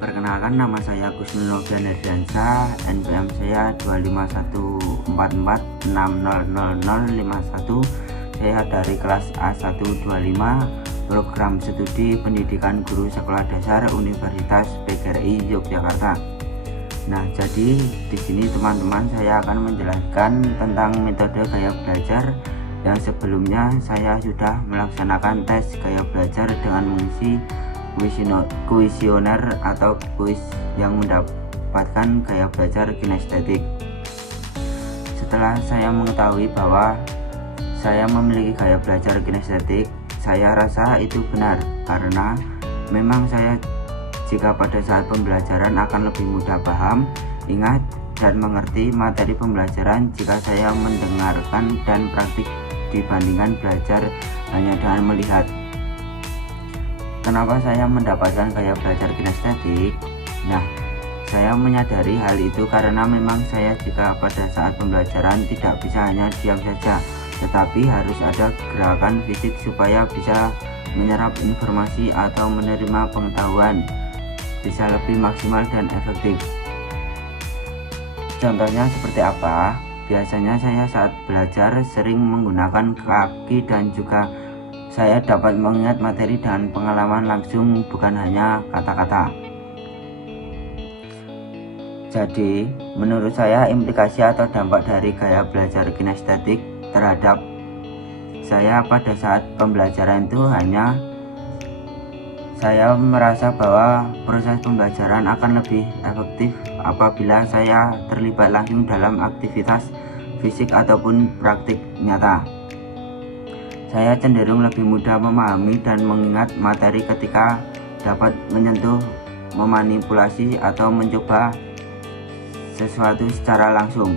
Perkenalkan, nama saya Gusnul Novian Herdiansyah, NPM saya 25144600051. Saya dari kelas A125, program studi pendidikan guru sekolah dasar Universitas PGRI Yogyakarta. Nah, jadi di sini teman-teman saya akan menjelaskan tentang metode gaya belajar yang sebelumnya saya sudah melaksanakan tes gaya belajar dengan mengisi kuesioner atau kuis yang mendapatkan gaya belajar kinestetik. Setelah saya mengetahui bahwa saya memiliki gaya belajar kinestetik, saya rasa itu benar karena memang saya jika pada saat pembelajaran akan lebih mudah paham, ingat, dan mengerti materi pembelajaran jika saya mendengarkan dan praktik dibandingkan belajar hanya dengan melihat. Kenapa saya mendapatkan gaya belajar kinestetik? Nah, saya menyadari hal itu karena memang saya jika pada saat pembelajaran tidak bisa hanya diam saja, tetapi harus ada gerakan fisik supaya bisa menyerap informasi atau menerima pengetahuan bisa lebih maksimal dan efektif. Contohnya seperti apa? Biasanya saya saat belajar sering menggunakan kaki dan juga saya dapat mengingat materi dan pengalaman langsung, bukan hanya kata-kata. Jadi, menurut saya implikasi atau dampak dari gaya belajar kinestetik terhadap saya pada saat pembelajaran itu hanya saya merasa bahwa proses pembelajaran akan lebih efektif apabila saya terlibat langsung dalam aktivitas fisik ataupun praktik nyata. Saya cenderung lebih mudah memahami dan mengingat materi ketika dapat menyentuh, memanipulasi, atau mencoba sesuatu secara langsung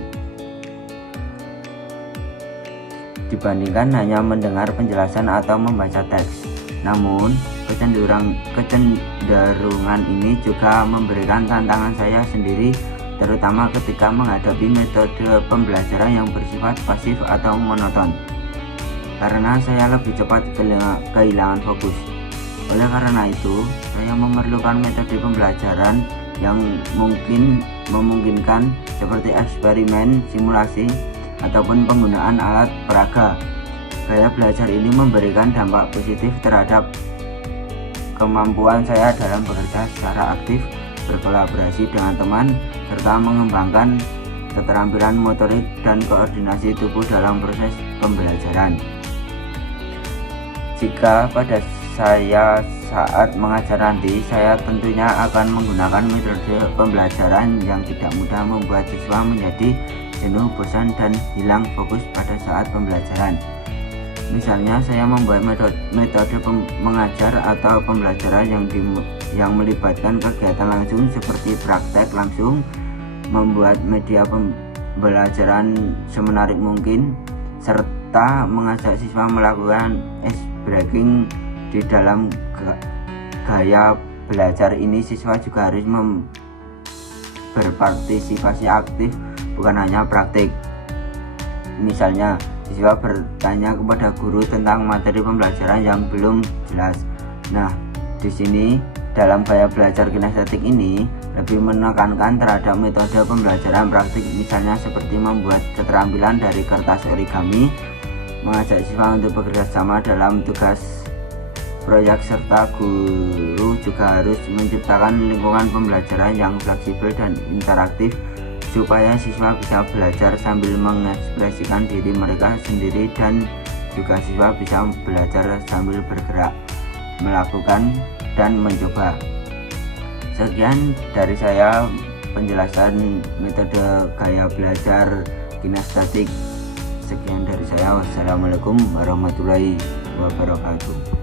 dibandingkan hanya mendengar penjelasan atau membaca teks. Namun, kecenderungan ini juga memberikan tantangan saya sendiri, terutama ketika menghadapi metode pembelajaran yang bersifat pasif atau monoton, karena saya lebih cepat kehilangan fokus. Oleh karena itu, saya memerlukan metode pembelajaran yang memungkinkan seperti eksperimen, simulasi, ataupun penggunaan alat peraga. Gaya belajar ini memberikan dampak positif terhadap kemampuan saya dalam bekerja secara aktif, berkolaborasi dengan teman, serta mengembangkan keterampilan motorik dan koordinasi tubuh dalam proses pembelajaran. Jika pada saya saat mengajar nanti, saya tentunya akan menggunakan metode pembelajaran yang tidak mudah membuat siswa menjadi jenuh, bosan, dan hilang fokus pada saat pembelajaran. Misalnya, saya membuat metode mengajar atau pembelajaran yang melibatkan kegiatan langsung seperti praktek langsung, membuat media pembelajaran semenarik mungkin, serta mengajak siswa melakukan ice breaking. Di dalam gaya belajar ini, siswa juga harus berpartisipasi aktif, bukan hanya praktik. Misalnya, siswa bertanya kepada guru tentang materi pembelajaran yang belum jelas. Nah, di sini dalam gaya belajar kinestetik ini lebih menekankan terhadap metode pembelajaran praktik, misalnya seperti membuat keterampilan dari kertas origami, mengajak siswa untuk bekerja sama dalam tugas proyek, serta guru juga harus menciptakan lingkungan pembelajaran yang fleksibel dan interaktif supaya siswa bisa belajar sambil mengekspresikan diri mereka sendiri, dan juga siswa bisa belajar sambil bergerak, melakukan, dan mencoba. Sekian dari saya penjelasan metode gaya belajar kinestetik. Sekian dari saya. Wassalamualaikum warahmatullahi wabarakatuh.